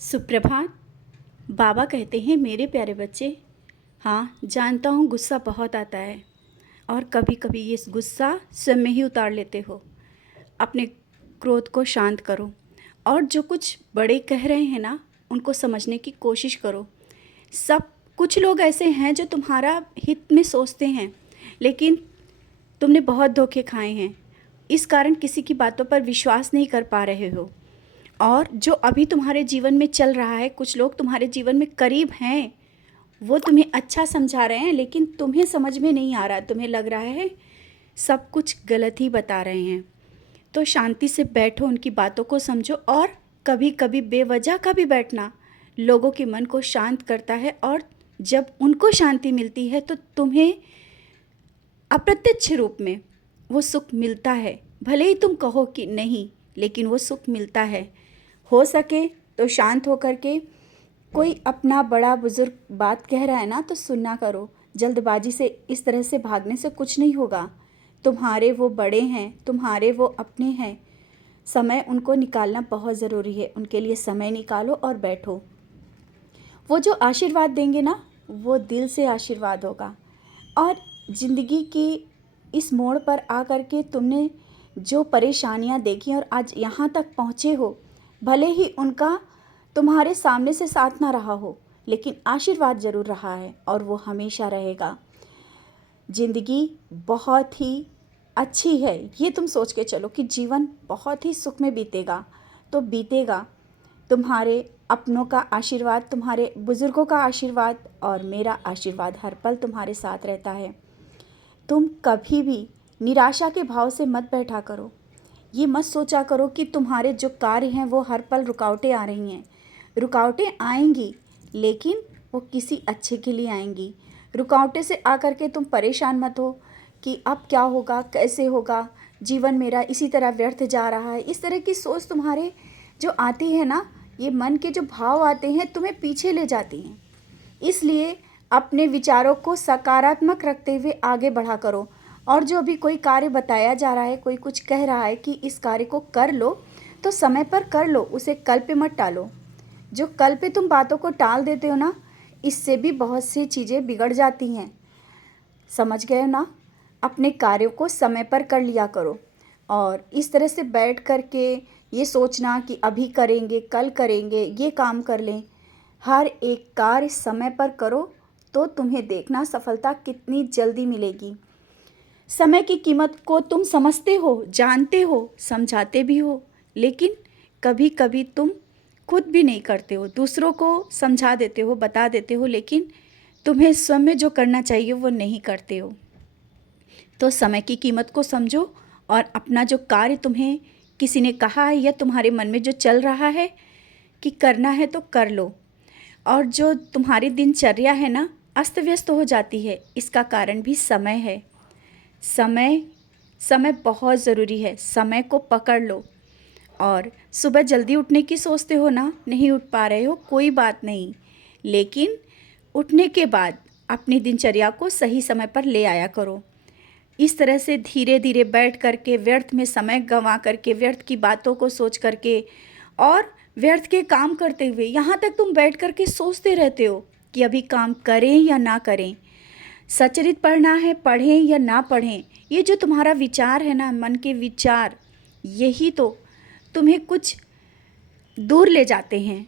सुप्रभात। बाबा कहते हैं, मेरे प्यारे बच्चे, हाँ जानता हूँ गुस्सा बहुत आता है और कभी कभी ये गुस्सा स्वयं में ही उतार लेते हो। अपने क्रोध को शांत करो और जो कुछ बड़े कह रहे हैं ना, उनको समझने की कोशिश करो। सब कुछ लोग ऐसे हैं जो तुम्हारा हित में सोचते हैं, लेकिन तुमने बहुत धोखे खाए हैं। इस कारण किसी की बातों पर विश्वास नहीं कर पा रहे हो। और जो अभी तुम्हारे जीवन में चल रहा है, कुछ लोग तुम्हारे जीवन में करीब हैं, वो तुम्हें अच्छा समझा रहे हैं, लेकिन तुम्हें समझ में नहीं आ रहा। तुम्हें लग रहा है सब कुछ गलत ही बता रहे हैं। तो शांति से बैठो, उनकी बातों को समझो। और कभी कभी बेवजह का भी बैठना लोगों के मन को शांत करता है, और जब उनको शांति मिलती है तो तुम्हें अप्रत्यक्ष रूप में वो सुख मिलता है। भले ही तुम कहो कि नहीं, लेकिन वो सुख मिलता है। हो सके तो शांत होकर के, कोई अपना बड़ा बुजुर्ग बात कह रहा है ना, तो सुनना करो। जल्दबाजी से इस तरह से भागने से कुछ नहीं होगा। तुम्हारे वो बड़े हैं, तुम्हारे वो अपने हैं। समय उनको निकालना बहुत ज़रूरी है। उनके लिए समय निकालो और बैठो। वो जो आशीर्वाद देंगे ना, वो दिल से आशीर्वाद होगा। और ज़िंदगी की इस मोड़ पर आकर के तुमने जो परेशानियां देखी और आज यहाँ तक पहुँचे हो, भले ही उनका तुम्हारे सामने से साथ ना रहा हो, लेकिन आशीर्वाद ज़रूर रहा है और वो हमेशा रहेगा। ज़िंदगी बहुत ही अच्छी है, ये तुम सोच के चलो कि जीवन बहुत ही सुख में बीतेगा। तो बीतेगा। तुम्हारे अपनों का आशीर्वाद, तुम्हारे बुज़ुर्गों का आशीर्वाद और मेरा आशीर्वाद हर पल तुम्हारे साथ रहता है। तुम कभी भी निराशा के भाव से मत बैठा करो। ये मत सोचा करो कि तुम्हारे जो कार्य हैं वो हर पल रुकावटें आ रही हैं। रुकावटें आएंगी, लेकिन वो किसी अच्छे के लिए आएंगी। रुकावटें से आकर के तुम परेशान मत हो कि अब क्या होगा, कैसे होगा, जीवन मेरा इसी तरह व्यर्थ जा रहा है। इस तरह की सोच तुम्हारे जो आती है ना, ये मन के जो भाव आते हैं, तुम्हें पीछे ले जाती हैं। इसलिए अपने विचारों को सकारात्मक रखते हुए आगे बढ़ा करो। और जो भी कोई कार्य बताया जा रहा है, कोई कुछ कह रहा है कि इस कार्य को कर लो, तो समय पर कर लो, उसे कल पे मत टालो। जो कल पे तुम बातों को टाल देते हो ना, इससे भी बहुत सी चीज़ें बिगड़ जाती हैं। समझ गए हो ना? अपने कार्यों को समय पर कर लिया करो। और इस तरह से बैठ कर के ये सोचना कि अभी करेंगे, कल करेंगे, ये काम कर लें, हर एक कार्य समय पर करो, तो तुम्हें देखना सफलता कितनी जल्दी मिलेगी। समय की कीमत को तुम समझते हो, जानते हो, समझाते भी हो, लेकिन कभी कभी तुम खुद भी नहीं करते हो। दूसरों को समझा देते हो, बता देते हो, लेकिन तुम्हें स्वयं में जो करना चाहिए वो नहीं करते हो। तो समय की कीमत को समझो और अपना जो कार्य तुम्हें किसी ने कहा है या तुम्हारे मन में जो चल रहा है कि करना है, तो कर लो। और जो तुम्हारी दिनचर्या है ना, अस्त व्यस्त हो जाती है, इसका कारण भी समय है। समय समय बहुत ज़रूरी है। समय को पकड़ लो। और सुबह जल्दी उठने की सोचते हो ना, नहीं उठ पा रहे हो, कोई बात नहीं, लेकिन उठने के बाद अपनी दिनचर्या को सही समय पर ले आया करो। इस तरह से धीरे धीरे बैठ करके व्यर्थ में समय गंवा करके, व्यर्थ की बातों को सोच करके और व्यर्थ के काम करते हुए यहाँ तक तुम बैठ करके सोचते रहते हो कि अभी काम करें या ना करें, सचरित पढ़ना है, पढ़ें या ना पढ़ें। ये जो तुम्हारा विचार है ना, मन के विचार, यही तो तुम्हें कुछ दूर ले जाते हैं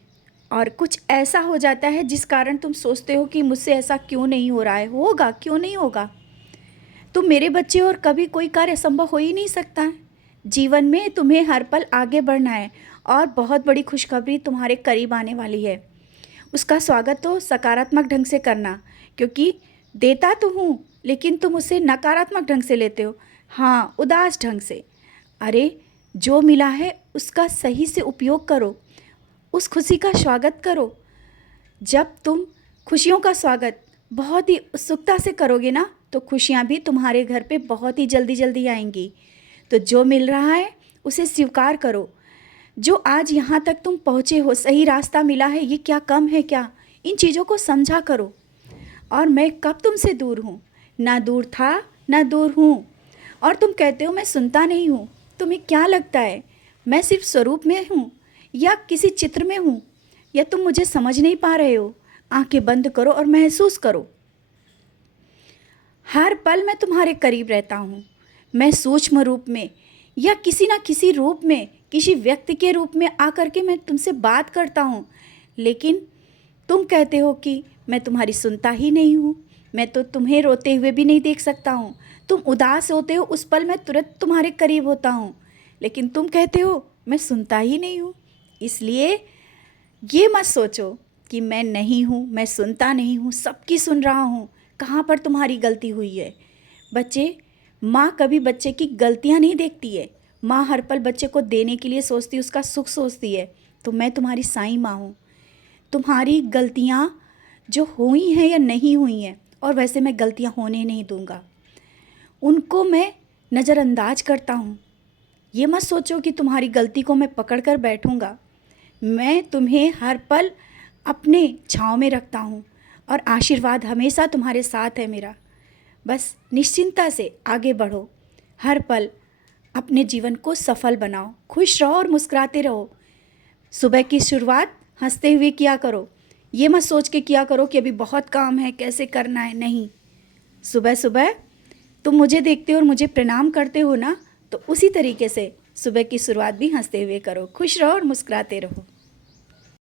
और कुछ ऐसा हो जाता है जिस कारण तुम सोचते हो कि मुझसे ऐसा क्यों नहीं हो रहा है। होगा, क्यों नहीं होगा। तुम मेरे बच्चे, और कभी कोई कार्य असंभव हो ही नहीं सकता है। जीवन में तुम्हें हर पल आगे बढ़ना है और बहुत बड़ी खुशखबरी तुम्हारे करीब आने वाली है। उसका स्वागत तो सकारात्मक ढंग से करना, क्योंकि देता तो हूँ, लेकिन तुम उसे नकारात्मक ढंग से लेते हो। हाँ, उदास ढंग से। अरे, जो मिला है उसका सही से उपयोग करो, उस खुशी का स्वागत करो। जब तुम खुशियों का स्वागत बहुत ही उत्सुकता से करोगे ना, तो खुशियाँ भी तुम्हारे घर पे बहुत ही जल्दी जल्दी आएंगी। तो जो मिल रहा है उसे स्वीकार करो। जो आज यहाँ तक तुम पहुँचे हो, सही रास्ता मिला है, ये क्या कम है क्या? इन चीज़ों को समझा करो। और मैं कब तुमसे दूर हूँ? ना दूर था, ना दूर हूँ। और तुम कहते हो मैं सुनता नहीं हूँ। तुम्हें क्या लगता है मैं सिर्फ स्वरूप में हूँ या किसी चित्र में हूँ? या तुम मुझे समझ नहीं पा रहे हो? आंखें बंद करो और महसूस करो। हर पल मैं तुम्हारे करीब रहता हूँ। मैं सूक्ष्म रूप में या किसी ना किसी रूप में, किसी व्यक्ति के रूप में आकर के मैं तुमसे बात करता हूँ, लेकिन तुम कहते हो कि मैं तुम्हारी सुनता ही नहीं हूँ। मैं तो तुम्हें रोते हुए भी नहीं देख सकता हूँ। तुम उदास होते हो, उस पल मैं तुरंत तुम्हारे करीब होता हूँ, लेकिन तुम कहते हो मैं सुनता ही नहीं हूँ। इसलिए ये मत सोचो कि मैं नहीं हूँ, मैं सुनता नहीं हूँ, सबकी सुन रहा हूँ। कहाँ पर तुम्हारी गलती हुई है? बच्चे, माँ कभी बच्चे की गलतियाँ नहीं देखती है। माँ हर पल बच्चे को देने के लिए सोचती है, उसका सुख सोचती है। तो मैं तुम्हारी साईं माँ हूँ। तुम्हारी गलतियाँ जो हुई हैं या नहीं हुई हैं, और वैसे मैं गलतियाँ होने नहीं दूँगा, उनको मैं नज़रअंदाज करता हूँ। ये मत सोचो कि तुम्हारी गलती को मैं पकड़ कर बैठूँगा। मैं तुम्हें हर पल अपने छाँव में रखता हूँ और आशीर्वाद हमेशा तुम्हारे साथ है मेरा। बस निश्चिंता से आगे बढ़ो। हर पल अपने जीवन को सफल बनाओ, खुश रहो और मुस्कुराते रहो। सुबह की शुरुआत हंसते हुए किया करो। ये मत सोच के किया करो कि अभी बहुत काम है, कैसे करना है। नहीं, सुबह सुबह तुम मुझे देखते हो और मुझे प्रणाम करते हो ना, तो उसी तरीके से सुबह की शुरुआत भी हंसते हुए करो। खुश रहो और मुस्कुराते रहो।